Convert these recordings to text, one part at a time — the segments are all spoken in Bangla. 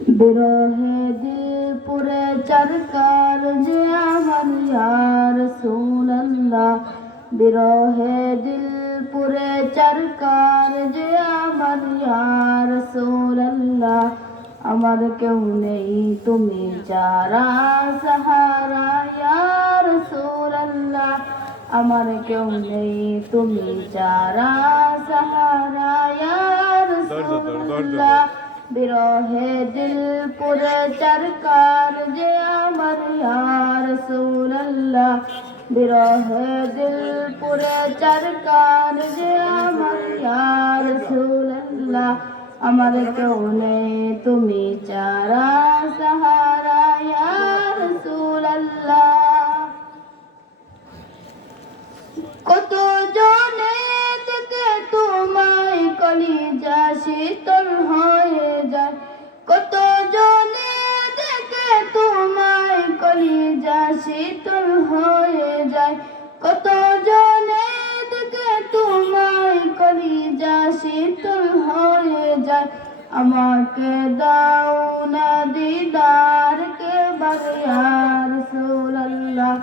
বিরহে দিল পুরে চরকার যে আমার ইয়া রাসূলুল্লাহ, বিরহে দিল পুরে চরকার যে আমার ইয়া রাসূলুল্লাহ। আমার কেউ নেই তুমি যারা সাহারা ইয়া রাসূলুল্লাহ, আমার কেউ নেই তুমি যারা সাহারা ইয়া রাসূলুল্লাহ। বিরহে দিল পুরে চরকার যে আমার ইয়া রাসূলুল্লাহ, বিরহে দিল পুরে চরকার যে আমার ইয়া রাসূলুল্লাহ। আমার কেউ নেই তুমি চারা সাহারা ইয়া রাসূলুল্লাহ। কত জনে থেকে তোমায় কলিজা শীতল হয়ে যায়, কত জনে থেকে তোমায় কলিজা শীতল হয়ে যায়, কত জনে থেকে তোমায় কলিজা শীতল হয়ে যায়। আমাকে দাও না দিদার কে বার ইয়া রাসূলুল্লাহ,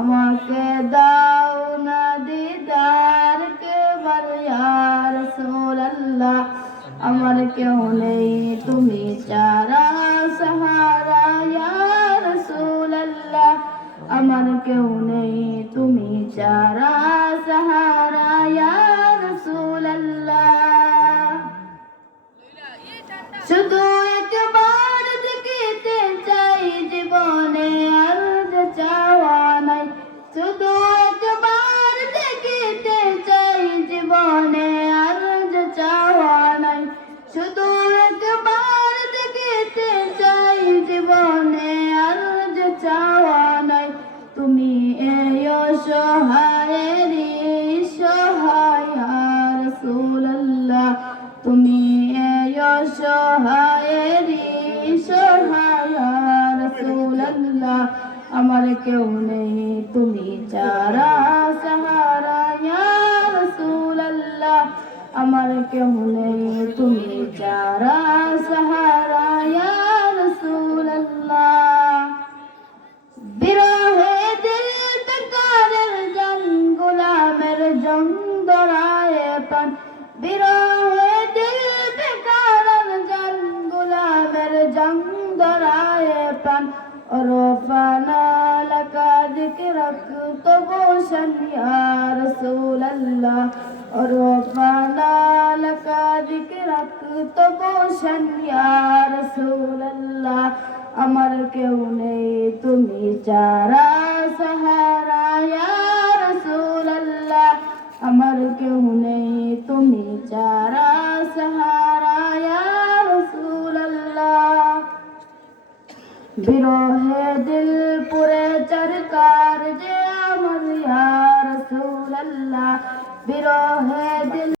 আমাকে দাও না দিদার কে বার ইয়া রাসূলুল্লাহ। আমার কেউ নেই তুমি চারা সাহারা ইয়া রাসূলুল্লাহ, আমার কেউ নেই তুমি চারা সাহারা ইয়া রাসূলুল্লাহ। শুধু একবার দেখিতে চাই জীবনে আর যে চাওয়া নাই, শুধু একবার দেখিতে চাই জীবনে আর যে চাওয়া নাই, শুধু একবার দেখিতে চাই জীবনে আর যে চাওয়া নাই। তুমি এই অসহায়েরই সহায় ইয়া রাসূলুল্লাহ, তুমি এই অসহায়েরই সহায় ইয়া রাসূলুল্লাহ। আমার কেউ নেই তুমি চারা সাহারা ইয়া রাসূলুল্লাহ, আমার কেউ নেই তুমি চারা সাহারা ইয়া রাসূলুল্লাহ। বিরহে দিল বেকারের জান গোলামের জং ধরায় প্রাণ, বিরহে দিল বেকারের জান গোলামের জং ধরায় প্রাণ। রফানা লাকা যিকরাক তবশন ইয়া রাসূলুল্লাহ, রফানা লাকা যিকরাক তবশন ইয়া রাসূলুল্লাহ। আমার কেউ নেই তুমি চারা সাহারা ইয়া রাসূলুল্লাহ, আমার কেউ নেই তুমি চারা সাহারা ইয়া রাসূলুল্লাহ। বিরহে দিল পুরে চরকার যে আমার ইয়া রাসূলুল্লাহ, বিরহে দিল